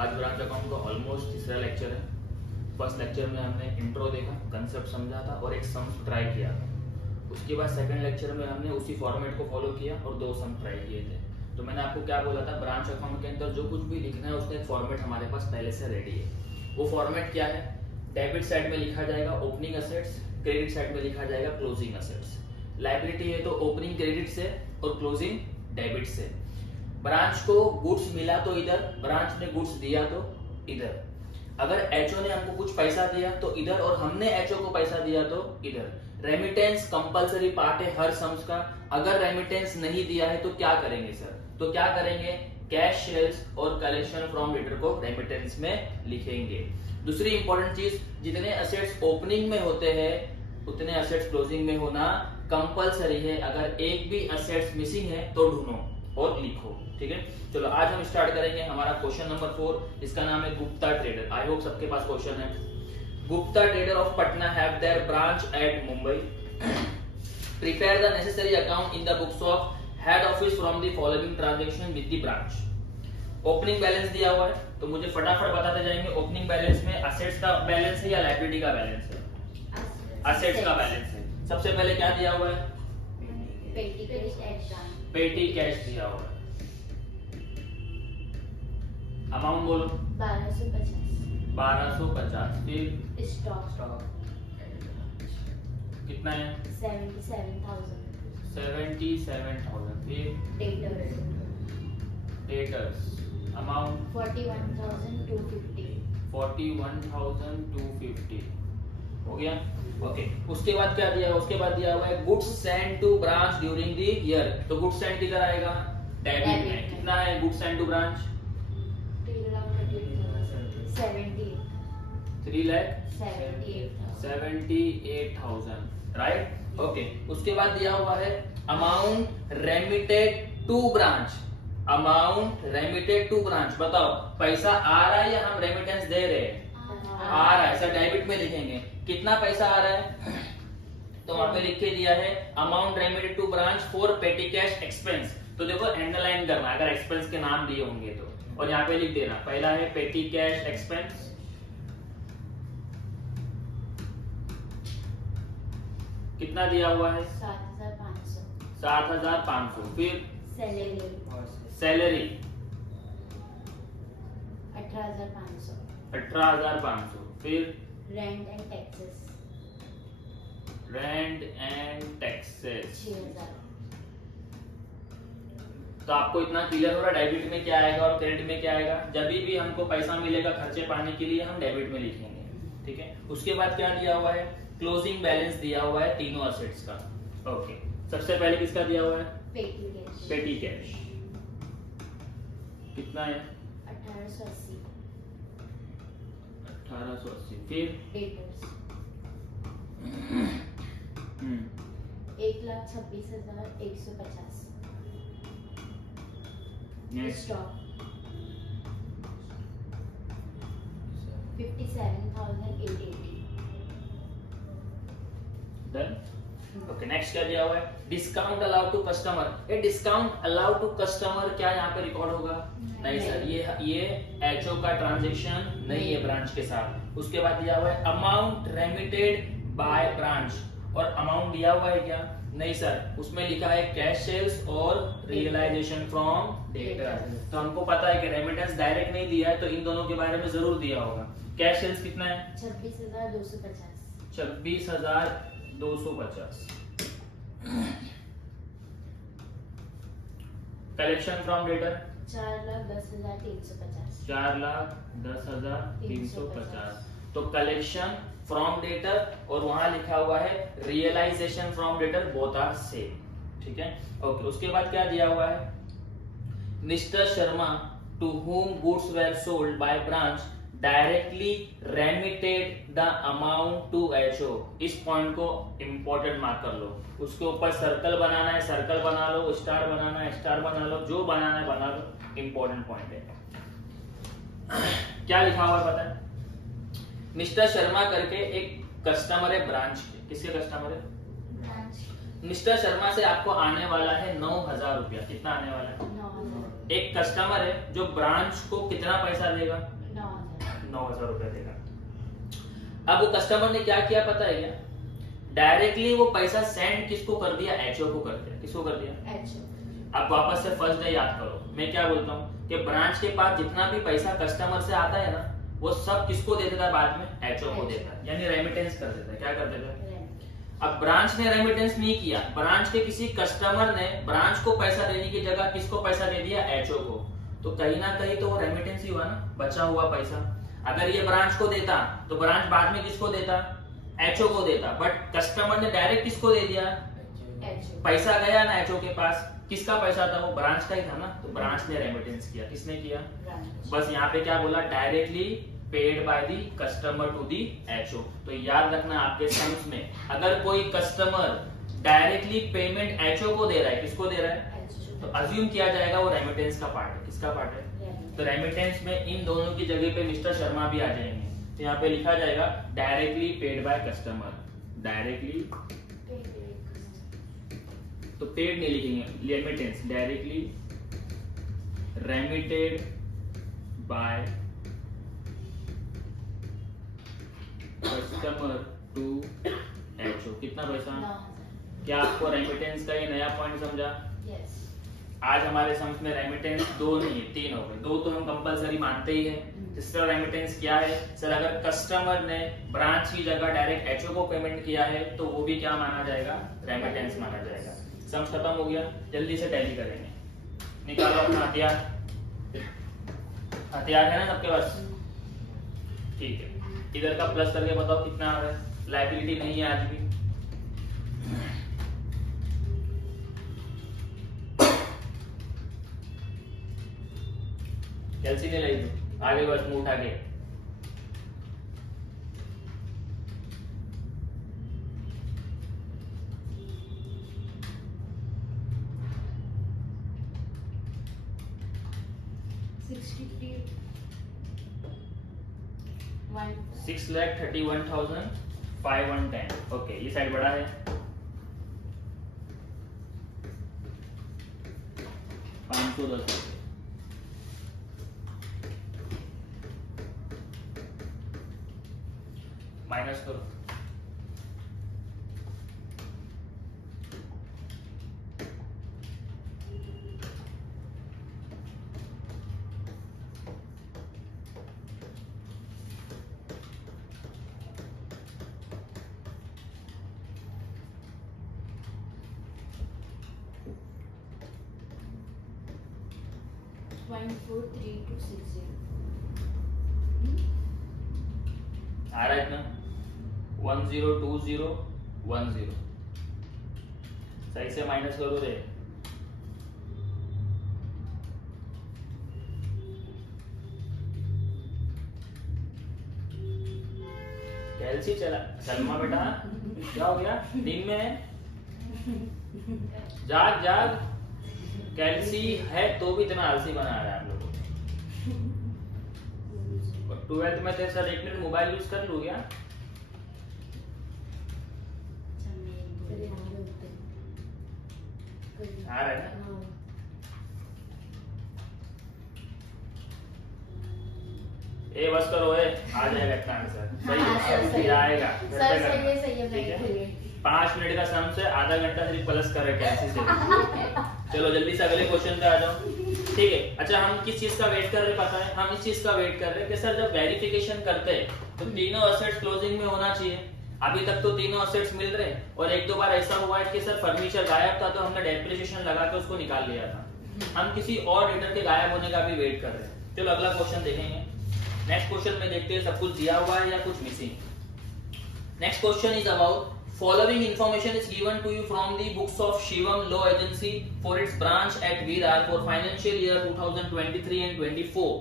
आज branch account का almost तीसरा लेक्चर है। फर्स्ट लेक्चर में हमने इंट्रो देखा, कंसेप्ट समझा था और एक सम ट्राई किया था। उसके बाद सेकंड लेक्चर में हमने उसी फॉर्मेट को फॉलो किया और 2 सम ट्राई किए थे। तो मैंने आपको क्या बोला था, ब्रांच अकाउंट के अंदर जो कुछ भी लिखना है उसका एक फॉर्मेट हमारे पास पहले से रेडी है। वो फॉर्मेट क्या है? डेबिट साइड में लिखा जाएगा ओपनिंग असेट्स, क्रेडिट साइड में लिखा जाएगा क्लोजिंग असेट्स। लायबिलिटी है तो ओपनिंग क्रेडिट से और क्लोजिंग डेबिट से। ब्रांच को गुड्स मिला तो इधर, ब्रांच ने गुड्स दिया तो इधर। अगर एचओ ने हमको कुछ पैसा दिया तो इधर और हमने एचओ को पैसा दिया तो इधर। रेमिटेंस कंपलसरी पार्ट है हर सम्स का। अगर रेमिटेंस नहीं दिया है तो क्या करेंगे सर? तो क्या करेंगे? कैश सेल्स और कलेक्शन फ्रॉम डेटर को रेमिटेंस में लिखेंगे। दूसरी इंपॉर्टेंट चीज, जितने असेट्स ओपनिंग में होते हैं उतने असेट्स क्लोजिंग में होना कंपलसरी है। अगर एक भी असेट्स मिसिंग है तो ढूंढो और लिखो। ठीक है, चलो आज हम स्टार्ट करेंगे हमारा क्वेश्चन नंबर 4। इसका नाम है गुप्ता ट्रेडर। आई होप सबके पास क्वेश्चन है। Gupta trader of Patna have their branch at Mumbai. Prepare the necessary account in the books of head office from the following transaction with the branch. Opening balance दिया हुआ है तो मुझे फटाफट बताते जाएंगे ओपनिंग बैलेंस में असेट्स का बैलेंस है या लायबिलिटी का बैलेंस है? असेट्स का बैलेंस है। सबसे पहले क्या दिया हुआ है? पेटी कैश दिया हुआ है। अमाउंट बोलो। 1250। फिर स्टॉक कितना है? 77,000। फिर डेटर्स अमाउंट 41,250 हो गया। ओके, उसके बाद क्या दिया? उसके बाद दिया हुआ है goods send to branch during the year. तो गुड्स सेंड किधर आएगा? डेबिट में। कितना है goods send to branch? 3,78,000। Right. Okay, उसके बाद दिया हुआ है amount remitted to branch. Amount remitted to branch, बताओ पैसा आ रहा है या हम रेमिटेंस दे रहे हैं? आ रहा है, सर डेबिट में लिखेंगे। कितना पैसा आ रहा है? तो वहां पे लिख के दिया है amount remitted to branch for petty cash expense. तो देखो अंडरलाइन करना अगर एक्सपेंस के नाम दिए होंगे तो, और यहाँ पे लिख देना पहला है पेटी कैश एक्सपेंस। कितना दिया हुआ है? 7,500। फिर सैलरी 18,500। फिर रेंट एंड टैक्सेस 6,000। तो आपको इतना क्लियर हो रहा है डेबिट में क्या आएगा और क्रेडिट में क्या आएगा? जब भी हमको पैसा मिलेगा खर्चे पाने के लिए हम डेबिट में लिखेंगे। ठीक है, उसके बाद क्या दिया हुआ है? क्लोजिंग बैलेंस दिया हुआ है तीनों असेट्स का। ओके, सबसे पहले किसका दिया हुआ है? पेटी कैश। कितना है? 1880। 1880। फिर debtors 1,26,150। Stock 57,880। Done. Okay, next क्या दिया हुआ है? Discount allowed to customer. ये डिस्काउंट अलाउड टू कस्टमर क्या यहाँ पे रिकॉर्ड होगा? नहीं सर, ये एचओ का ट्रांजैक्शन नहीं है ब्रांच के साथ। उसके बाद दिया हुआ है अमाउंट रेमिटेड बाय ब्रांच, और अमाउंट दिया हुआ है क्या? नहीं सर, उसमें लिखा है कैश सेल्स और रियलाइजेशन फ्रॉम डेटर। तो हमको पता है कि रेमिटेंस डायरेक्ट नहीं दिया है तो इन दोनों के बारे में जरूर दिया होगा। कैश सेल्स कितना है? 26,250। 26,250। Collection from debtor 4,10,350। 4,10,350। तो कलेक्शन फ्रॉम डेटर और वहां लिखा हुआ है realisation from debtor, both are same. ठीक है, ओके। उसके बाद क्या दिया हुआ है? Mister Sharma to whom goods were sold by branch directly remitted the amount to HO. इस पॉइंट को इंपॉर्टेंट मार्क कर लो। उसके ऊपर सर्कल बनाना है, सर्कल बना लो, स्टार बनाना है, स्टार बना लो, जो बनाना है बना लो। इंपॉर्टेंट पॉइंट है। क्या लिखा हुआ है पता है? मिस्टर शर्मा करके एक कस्टमर है ब्रांच के। किसके कस्टमर है? ब्रांच। मिस्टर शर्मा से आपको आने वाला है 9,000 रुपया। कितना आने वाला है? एक कस्टमर है जो ब्रांच को कितना पैसा देगा? 9,000 रुपया देगा। अब वो कस्टमर ने क्या किया पता है क्या? डायरेक्टली वो पैसा सेंड किसको कर दिया? एचओ को कर दिया। किसको कर दिया? एचओ। अब वापस से फर्स्ट डे याद करो, मैं क्या बोलता हूँ कि ब्रांच के पास जितना भी पैसा कस्टमर से आता है ना, वो सब किसको दे देता है? बाद में एचओ को देता है, यानी रेमिटेंस कर देता है। क्या कर देता है? अब ब्रांच ने रेमिटेंस नहीं किया, ब्रांच के किसी कस्टमर ने ब्रांच को पैसा देने की जगह किसको पैसा दे दिया? एचओ को। तो कहीं ना कहीं तो वो रेमिटेंस ही हुआ ना, बचा हुआ पैसा। अगर ये ब्रांच को देता तो ब्रांच बाद में किसको देता? एचओ को देता। बट कस्टमर ने डायरेक्ट किसको दे दिया? पैसा गया ना एचओ के पास, किसका पैसा था? वो ब्रांच का ही था ना, तो ब्रांच ने रेमिटेंस किया। किसने किया? बस यहाँ पे क्या बोला? Directly paid by the customer to the HO. तो याद रखना आपके सम्स में, अगर कोई कस्टमर डायरेक्टली पेमेंट एचओ को दे रहा है, किसको दे रहा है? तो अज्यूम किया जाएगा वो रेमिटेंस का पार्ट है। किसका पार्ट है? तो रेमिटेंस में इन दोनों की जगह पे मिस्टर शर्मा भी आ जाएंगे। तो यहाँ पे लिखा जाएगा directly paid by customer. Directly तो पेड नहीं लिखेंगे, remittance. Directly remitted by customer to HO. कितना पैसा? क्या आपको रेमिटेंस का ये नया पॉइंट समझा? yes. आज हमारे सम्स में रेमिटेंस 2 नहीं है, 3 हो गए। 2 तो हम कंपलसरी मानते ही है। तीसरा रेमिटेंस क्या है सर? अगर कस्टमर ने ब्रांच की जगह डायरेक्ट एचओ को पेमेंट किया है तो वो भी क्या माना जाएगा? रेमिटेंस माना जाएगा। सम्स खत्म हो गया, जल्दी से टैली करेंगे। निकालो अपना हथियार। हथियार है ना सबके पास? ठीक है, इधर का प्लस करके बताओ कितना आ रहा है? लायबिलिटी नहीं है आज भी। कैलसी नहीं लाई तो आगे बस मुंह उठा के। $6,31,510। ओके, ये साइड बड़ा है। 510 माइनस करो। आ रहा है इतना? 102010 सही से माइनस करो रे। कैलसी चला सलमा बेटा, क्या हो गया? दिन में जाग जाग। कैलसी है तो भी इतना आलसी बना रहा है आप लोगों को। 12th में तेरे साथ 1 मिनट मोबाइल यूज कर लूँ क्या? आ रहा है ना? ए बस करो, ए आ जाएगा इतना आंसर। सही है, आएगा ठीक है। 5 मिनट का सम से आधा घंटा सिर्फ प्लस कर रहे कैसे से। चलो जल्दी से अगले क्वेश्चन पे आ जाओ। ठीक है, अच्छा हम किस चीज का वेट कर रहे पता है? हम इस चीज का वेट कर रहे हैं कि सर जब वेरिफिकेशन करते हैं तो तीनों असेट्स क्लोजिंग में होना चाहिए। अभी तक तो तीनों असेट्स मिल रहे हैं और 1-2 बार ऐसा हुआ है कि सर फर्नीचर गायब था तो हमने डेप्रिसिएशन लगा के उसको निकाल लिया था। हम किसी और डेटर के गायब होने का भी वेट कर रहे हैं। चलो अगला क्वेश्चन देखेंगे। नेक्स्ट क्वेश्चन में देखते हैं सब कुछ दिया हुआ है या कुछ missing. Next question is about following information is given to you from the books of Shivam Law Agency for its branch at Virar for financial year 2023 and 24.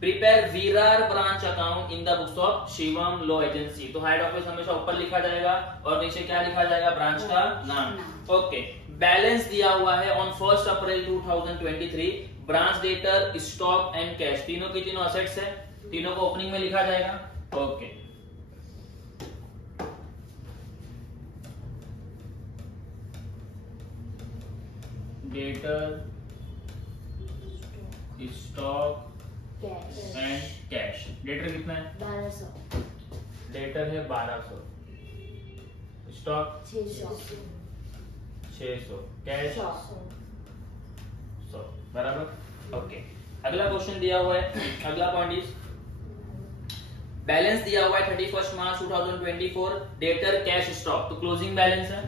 Prepare Virar branch account in the books of Shivam Law Agency. तो head office हमेशा ऊपर लिखा जाएगा और नीचे क्या लिखा जाएगा? ब्रांच का नाम। ओके, बैलेंस दिया हुआ है on 1 April 2023। Branch debtor, stock and cash, तीनों की तीनों असेट्स है, तीनों को ओपनिंग में लिखा जाएगा। Okay, debtor, stock cash and cash. Debtor कितना है? 1200 डेटर है 1200, स्टॉक 600 600, कैश 100 100, बराबर। ओके, अगला क्वेश्चन दिया हुआ है, अगला पॉइंट इज बैलेंस दिया हुआ है 31 मार्च 2024, डेटर कैश स्टॉक, तो क्लोजिंग बैलेंस है,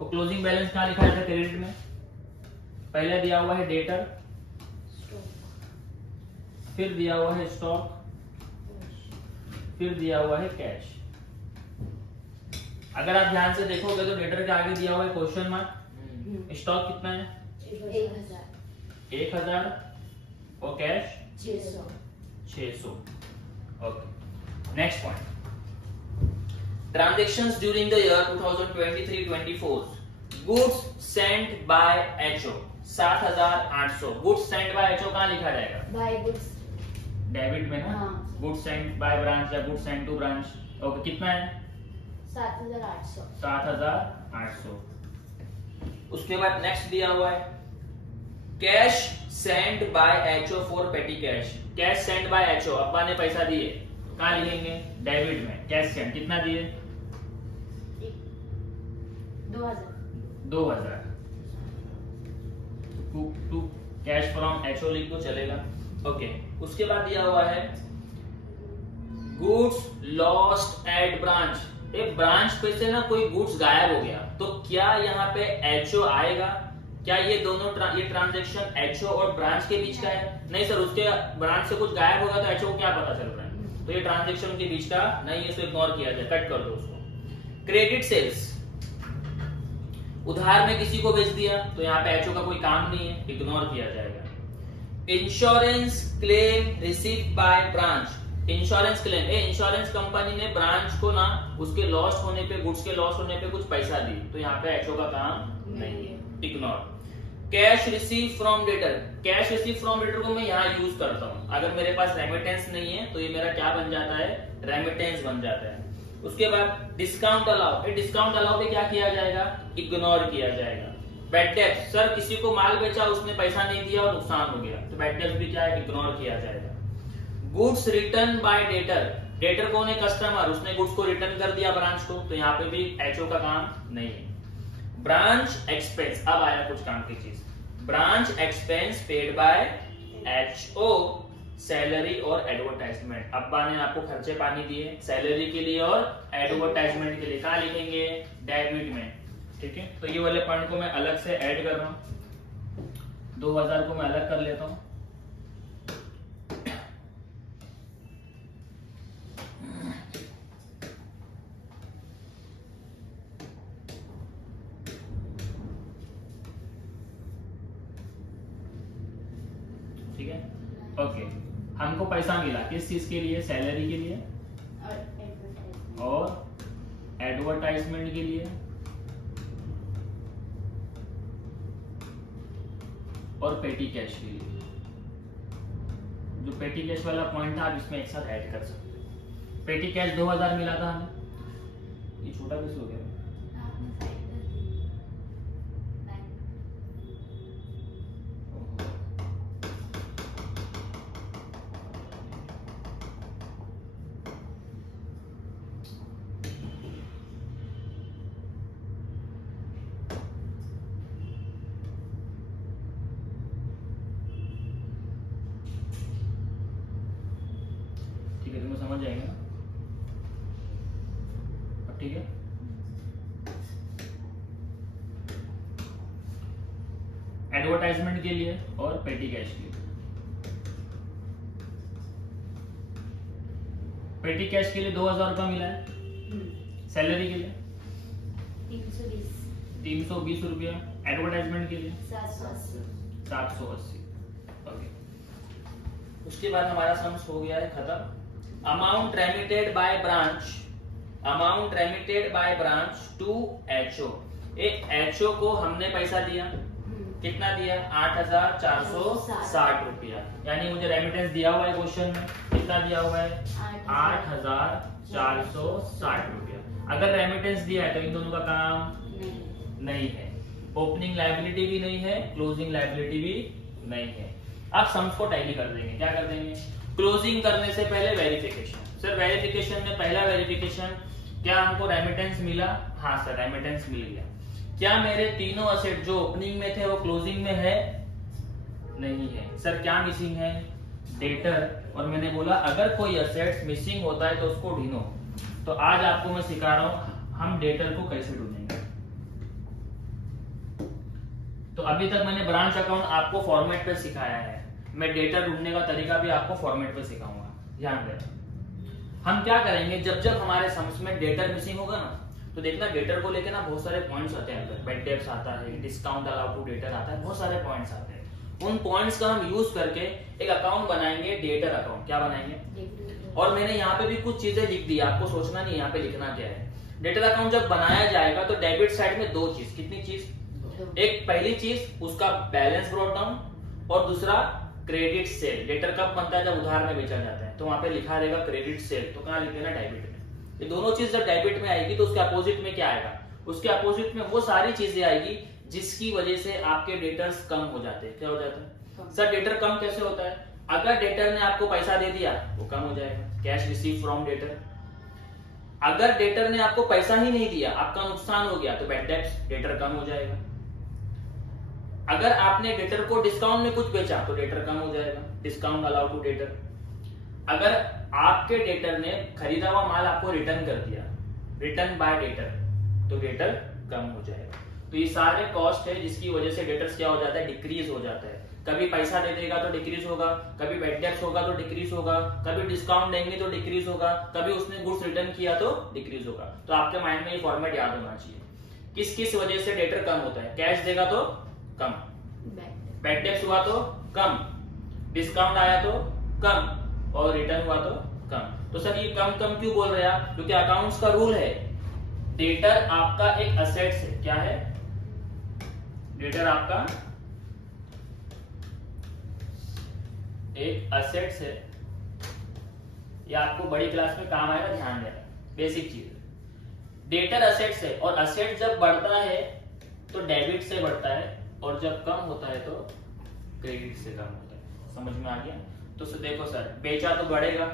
और क्लोजिंग बैलेंस कहाँ लिखा है क्रेडिट में? पहले दिया हुआ है डेटर, फिर दिया हुआ है स्टॉक, फिर दिया हुआ है कैश। अगर आप ध्यान से देखोगे तो डेटर के आगे दिया हुआ है क्वेश्चन मार्क, स्टॉक कितना है? 1000 और cash 600। Okay, next point, transactions during the year 2023-24, goods sent by HO 7800। Goods sent by HO कहाँ लिखा जाएगा? बाय गुड्स डेबिट में ना, गुड्स सेंट बाय ब्रांच या goods sent to branch. Okay, कितना है? 7800 7800। उसके बाद नेक्स्ट दिया हुआ है cash Saint by HO for petty cash. Cash Saint by HO, अब्बा ने पैसा दिए, कहाँ लिखेंगे? डेबिट में। कैश सेंट कितना दिए? 2000। टू कैश फ्रॉम एचओ लिख दो, चलेगा। ओके, उसके बाद दिया हुआ है गुड्स लॉस्ट एट ब्रांच। एक ब्रांच पे से ना कोई गुड्स गायब हो गया, तो क्या यहाँ पे एचओ आएगा? क्या ये दोनों ये ट्रांजैक्शन एचओ और ब्रांच के बीच का है? नहीं सर, उसके ब्रांच से कुछ गायब होगा तो एचओ को क्या पता चल रहा है? तो ये ट्रांजैक्शन के बीच का नहीं है, इसको इग्नोर किया जाए, कट कर दो उसको। क्रेडिट सेल्स, उधार में किसी को बेच दिया, तो यहाँ पे एचओ का कोई काम नहीं है, इग्नोर किया जाएगा। Insurance claim receive by branch. Insurance claim, insurance company ने ब्रांच को ना उसके लॉस होने पे, गुड्स के लॉस होने पे कुछ पैसा दी, तो यहाँ पे एचओ का काम नहीं है, ignore. Cash receive from debtor, cash receive from debtor को मैं यहाँ यूज करता हूँ। अगर मेरे पास रेमिटेंस नहीं है तो ये मेरा क्या बन जाता है? रेमिटेंस बन जाता है। उसके बाद डिस्काउंट अलाउ, डिस्काउंट अलाउ पे क्या किया जाएगा? इग्नोर किया जाएगा। बैड डेट, सर किसी को माल बेचा, उसने पैसा नहीं दिया और नुकसान हो गया, तो बैड डेट भी क्या है? इग्नोर किया जाएगा। Goods return bye debtor, debtor कौन है? कस्टमर, उसने गुड्स को रिटर्न कर दिया ब्रांच को, तो यहाँ पे भी एचओ का काम नहीं है। ब्रांच एक्सपेंस, अब आया कुछ काम की चीज। Branch expense paid by HO, salary और एडवर्टाइजमेंट। अब्बा ने आपको खर्चे पानी दिए सैलरी के लिए और एडवर्टाइजमेंट के लिए, कहाँ लिखेंगे? डेबिट में। ठीक है, तो ये वाले पॉइंट को मैं अलग से ऐड कर रहा हूं, 2000 को मैं अलग कर लेता हूं। ठीक है, ओके, हमको पैसा मिला किस चीज के लिए? सैलरी के लिए और एडवर्टाइजमेंट के लिए और पेटी कैश के लिए। जो पेटी कैश वाला पॉइंट था आप इसमें एक साथ ऐड कर सकते हो। पेटी कैश 2000 मिला था हमें, ये छोटा कैसे हो गया? समझ जाएंगे ना? ठीक है, एडवर्टाइजमेंट के लिए और पेटी कैश के लिए। पेटी कैश के लिए 2000 रुपया मिला है, सैलरी के लिए 320 रुपया, एडवर्टाइजमेंट के लिए 780। ओके, उसके बाद हमारा सम्स हो गया है खत्म। Amount remitted by branch, amount remitted by branch to HO. HO को हमने पैसा दिया, कितना दिया? 8460 रुपया, यानी मुझे रेमिटेंस दिया हुआ है क्वेश्चन में, कितना दिया हुआ है? 8460 रुपया। अगर रेमिटेंस दिया है तो इन दोनों का काम नहीं है, ओपनिंग लायबिलिटी भी नहीं है, क्लोजिंग लायबिलिटी भी नहीं है। अब सम्स को टैली कर देंगे। क्या कर देंगे? क्लोजिंग करने से पहले वेरिफिकेशन। सर वेरिफिकेशन में पहला वेरिफिकेशन, क्या हमको रेमिटेंस मिला? हाँ सर रेमिटेंस मिल गया। क्या मेरे तीनों असेट जो ओपनिंग में थे वो क्लोजिंग में है? नहीं है। सर क्या मिसिंग है? डेटर। और मैंने बोला अगर कोई असेट्स मिसिंग होता है तो उसको ढूंढो। तो आज आपको मैं सिखा रहा हूं हम डेटर को कैसे ढूंढेंगे। तो अभी तक मैंने ब्रांच अकाउंट आपको फॉर्मेट पे सिखाया है, मैं डेटर ढूंढने का तरीका भी आपको फॉर्मेट पे सिखाऊंगा। ध्यान देना। हम क्या करेंगे, जब जब हमारे सम्स में डेटर मिसिंग होगा ना, तो देखना डेटर को लेके ना बहुत सारे पॉइंट्स आते हैं अंदर। बैड डेट्स आता है, डिस्काउंट अलाउ टू डेटर आता है, बहुत सारे पॉइंट्स आते हैं। उन पॉइंट्स का हम यूज करके एक अकाउंट बनाएंगे, डेटर अकाउंट। क्या बनाएंगे? और मैंने यहाँ पे भी कुछ चीजें लिख दी, आपको सोचना नहीं यहाँ पे लिखना क्या है। डेटर अकाउंट जब बनाया जाएगा तो डेबिट साइड में दो चीज, कितनी चीज? एक पहली चीज उसका बैलेंस ब्रॉट डाउन, और दूसरा क्रेडिट सेल। डेटर कब बनता है? जब उधार में बेचा जाता है। तो वहां पे लिखा रहेगा क्रेडिट सेल, तो कहाँ लिख देना? डेबिट में। ये दोनों चीज जब डेबिट में आएगी तो उसके अपोजिट में क्या आएगा? उसके अपोजिट में वो सारी चीजें आएगी जिसकी वजह से आपके डेटर्स कम हो जाते हैं। क्या हो जाता है? सर डेटर कम कैसे होता है? अगर डेटर ने आपको पैसा दे दिया वो कम हो जाएगा, कैश रिसीव फ्रॉम डेटर। अगर डेटर ने आपको पैसा ही नहीं दिया, आपका नुकसान हो गया, तो बैड डेट्स, डेटर कम हो जाएगा। अगर आपने डेटर को डिस्काउंट में कुछ बेचा तो डेटर कम हो जाएगा, डिस्काउंट अलाउ टू डेटर। अगर आपके डेटर ने खरीदा हुआ माल आपको रिटर्न कर दिया, रिटर्न बाय डेटर, तो डेटर कम हो जाएगा। तो ये सारे कॉस्ट है जिसकी वजह से डेटर्स क्या हो जाता है? डिक्रीज हो जाता है। कभी पैसा दे देगा तो डिक्रीज होगा, कभी बैड डेट्स होगा तो डिक्रीज होगा, कभी डिस्काउंट देंगे तो डिक्रीज होगा, कभी उसने गुड्स रिटर्न किया तो डिक्रीज होगा। तो आपके माइंड में ये फॉर्मेट याद होना चाहिए। किस किस वजह से डेटर कम होता है? कैश देगा तो कम, बैड डेट्स हुआ तो कम, डिस्काउंट आया तो कम, और रिटर्न हुआ तो कम। तो सर ये कम कम क्यों बोल रहे हैं आप? क्योंकि अकाउंट्स का रूल है, डेटर आपका एक असेट्स है। क्या है? डेटर आपका एक असेट्स है। ये आपको बड़ी क्लास में काम आएगा, ध्यान देना, बेसिक चीज। डेटर असेट्स है, और असेट जब बढ़ता है तो डेबिट से बढ़ता है, और जब कम होता है तो क्रेडिट से कम होता है। समझ में आ गया? तो देखो सर, बेचा तो बढ़ेगा,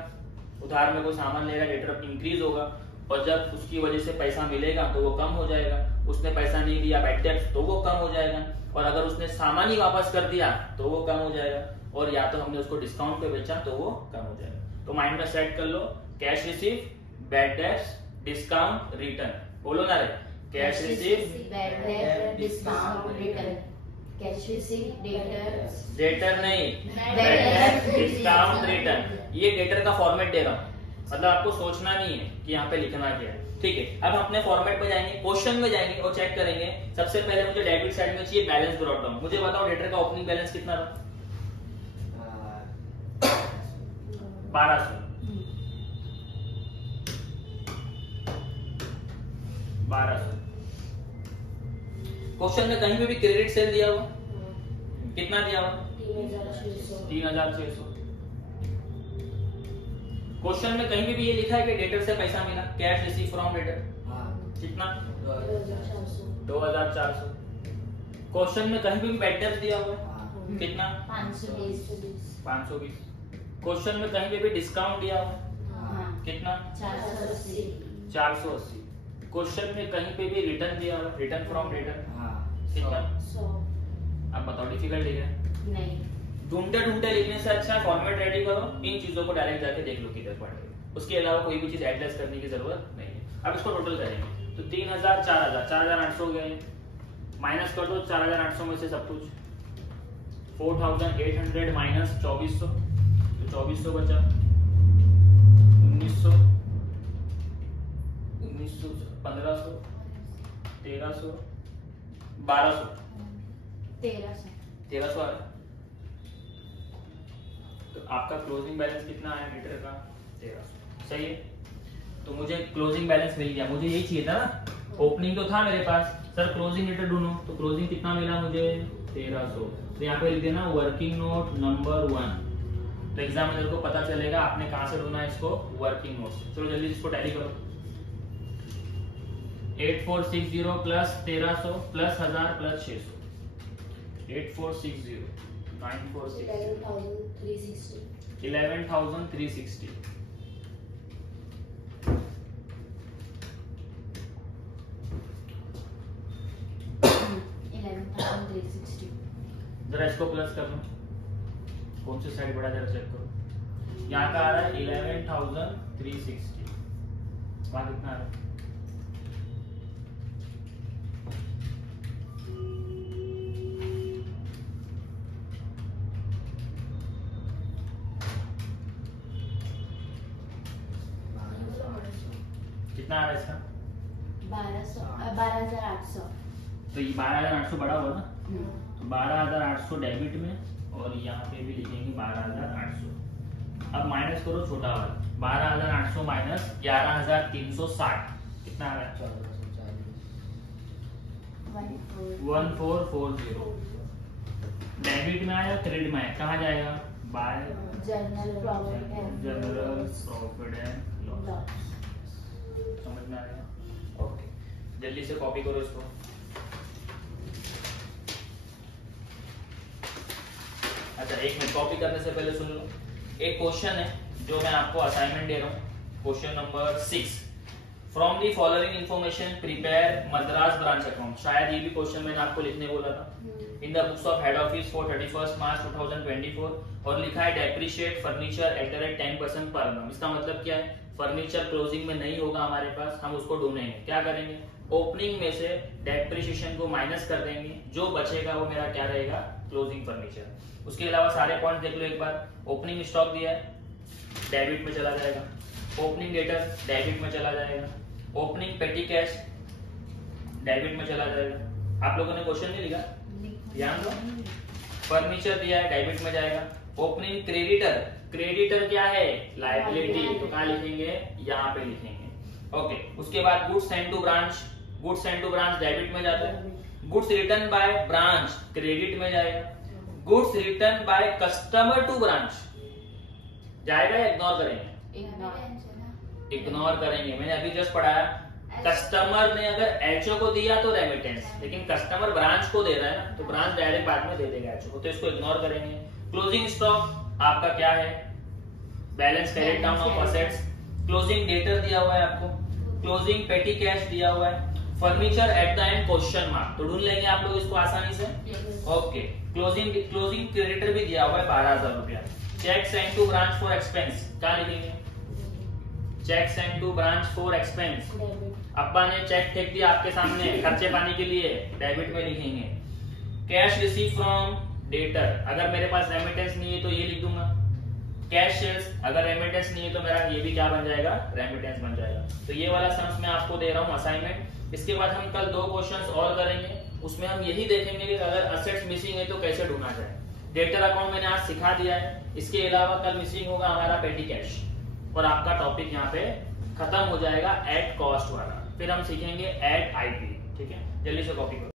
उधार में कोई सामान लेगा, डेटर इंक्रीज होगा, और जब उसकी वजह से पैसा मिलेगा तो वो कम हो जाएगा। उसने पैसा नहीं दिया, बैड डेट्स, तो वो कम हो जाएगा। और अगर उसने सामान ही वापस कर दिया तो वो कम हो जाएगा, और या तो हमने उसको डिस्काउंट पे बेचा तो वो कम हो जाएगा। तो माइंड में सेट कर लो, cash receive, bad debts, discount, return. बोलो ना रे, cash receive, bad debt, discount, return. Cash receive, debtor, debtor नहीं, bad bad debt, debt, discount, return. ये डेटर का फॉर्मेट दे रहा हूं, मतलब आपको सोचना नहीं है कि यहाँ पे लिखना क्या है। ठीक है, अब हम अपने फॉर्मेट पे जाएंगे, क्वेश्चन में जाएंगे और चेक करेंगे। सबसे पहले मुझे डेबिट साइड में चाहिए बैलेंस ब्रॉट डाउन। मुझे बताओ डेटर का ओपनिंग बैलेंस कितना था? 1200। 1200। क्वेश्चन में कहीं पे भी क्रेडिट सेल दिया हुआ, कितना दिया हुआ? 3600। क्वेश्चन में कहीं भी ये लिखा है कि डेटर से पैसा मिला, कैश रिसीव फ्रॉम डेटर, कितना? 2400। क्वेश्चन में कहीं भी बैड डेट्स दिया हुआ है, कितना? 520। क्वेश्चन में कहीं पे भी डिस्काउंट दिया हुआ है, कितना? 480। क्वेश्चन में कहीं पे भी रिटर्न दिया हुआ है, रिटर्न फ्रॉम डेटर, कितना? 100। अब बताओ डिफिकल्ट है क्या? नहीं। ढूंढते ढूंढते लिखने से अच्छा फॉर्मेट रेडी करो, इन चीजों को डायरेक्ट जाके देख लो किधर पड़ेगा, उसके अलावा कोई भी चीज एडजस्ट करने की जरूरत नहीं है। अब इसको टोटल करेंगे तो 3000, 4000, 4800 हो गए, माइनस कर दो 4800 में से सब कुछ, 4800 माइनस 2400, तो 2400 बचा, 1900, 1500, 1300, 1200, 1300 आ रहा। तो आपका क्लोजिंग बैलेंस कितना आया लीटर का? 1300। सही है, तो मुझे क्लोजिंग बैलेंस मिल गया। मुझे यही चाहिए था ना, ओपनिंग तो था मेरे पास, सर क्लोजिंग लीटर ढूंढो, तो क्लोजिंग कितना मिला मुझे? 1300। तो यहाँ पे लिख देना वर्किंग नोट नंबर 1, तो एग्जामिनर को पता चलेगा आपने कहां से ढूंढा इसको, वर्किंग नोट से। चलो जल्दी इसको टैली करो। 8460 प्लस 1300 प्लस 1000 प्लस 600, 8460 946 11,360 11,360 जरा इसको प्लस कर लो, कौन सी साइड बड़ा जरा चेक करो। यहाँ का आ रहा है 11,360, वहां कितना आ रहा है? कितना आ रहा है इसका? 12,800। तो ये 12,800 बड़ा हुआ ना, तो 12,800 डेबिट में, और यहाँ पे भी लिखेंगे 12,800। अब माइनस करो छोटा वाला, 12,800 माइनस 11,360 कितना आ रहा है? 1440। डेबिट में आया, क्रेडिट में आया, कहाँ जाएगा? Bye general profit and loss. समझ में आएगा? ओके, जल्दी से कॉपी करो इसको। अच्छा, एक मिनट, कॉपी करने से पहले सुन लो। एक क्वेश्चन है जो मैं आपको असाइनमेंट दे रहा हूँ, question number 6। From the following information prepare Madras branch account. शायद ये भी क्वेश्चन मैंने आपको लिखने बोला था। In the books of head office for 31 मार्च 2024, और लिखा है depreciate furniture at the rate 10% पर annum। इसका मतलब क्या है? फर्नीचर क्लोजिंग में नहीं होगा हमारे पास, हम उसको ढूंढेंगे। क्या करेंगे? ओपनिंग में से डेप्रिसिएशन को माइनस कर देंगे, जो बचेगा वो मेरा क्या रहेगा? Closing furniture. उसके अलावा सारे पॉइंट देख लो एक बार। ओपनिंग स्टॉक दिया है, डेबिट में चला जाएगा। ओपनिंग डेटर डेबिट में चला जाएगा। ओपनिंग पेटी कैश डेबिट में चला जाएगा। आप लोगों ने क्वेश्चन नहीं लिखा? ध्यान दो। फर्नीचर दिया है, डेबिट में जाएगा। ओपनिंग क्रेडिटर, क्रेडिटर क्या है? लायबिलिटी, तो कहाँ लिखेंगे? यहाँ पे लिखेंगे। ओके, उसके बाद goods send to branch, goods send to branch debit में जाता है। Goods return by branch credit में जाएगा। Goods return by customer to branch जाएगा या इग्नोर करेंगे? इग्नोर करेंगे। मैंने अभी जस्ट पढ़ाया, कस्टमर ने अगर एचओ को दिया तो रेमिटेंस, लेकिन कस्टमर ब्रांच को दे रहा है ना, तो ब्रांच डायरेक्ट बाद में दे देगा एचओ को, तो इसको इग्नोर करेंगे। क्लोजिंग स्टॉक आपका क्या है? Balance carried down of assets. Closing debtor दिया हुआ है आपको। क्लोजिंग पेटी कैश दिया हुआ है। Furniture at the end question mark, तो ढूंढ लेंगे आप लोग इसको आसानी से। ओके, क्लोजिंग क्रेडिटर भी दिया हुआ है 12,000 रुपया। Cheque send to branch for expense, क्या लिखेंगे? Cheque send to branch for expense. अब्बा ने चेक फेंक दिया आपके सामने खर्चे पानी के लिए, डेबिट में लिखेंगे। कैश रिसीव फ्रॉम डेटर, अगर मेरे पास रेमिटेंस नहीं है तो ये लिख दूंगा। कैश सेल्स, अगर रेमिटेंस नहीं है तो मेरा ये भी क्या बन जाएगा? रेमिटेंस बन जाएगा। तो ये वाला सम्स मैं आपको दे रहा हूँ असाइनमेंट। इसके बाद हम कल 2 क्वेश्चंस और करेंगे, उसमें हम यही देखेंगे कि अगर असेट्स मिसिंग है तो कैसे ढूंढना जाए। डेटर अकाउंट मैंने आज सिखा दिया है। इसके अलावा कल मिसिंग होगा हमारा पेटी कैश, और आपका टॉपिक यहाँ पे खत्म हो जाएगा एट कॉस्ट वाला। फिर हम सीखेंगे एट आईपी। ठीक है, जल्दी से कॉपी करो।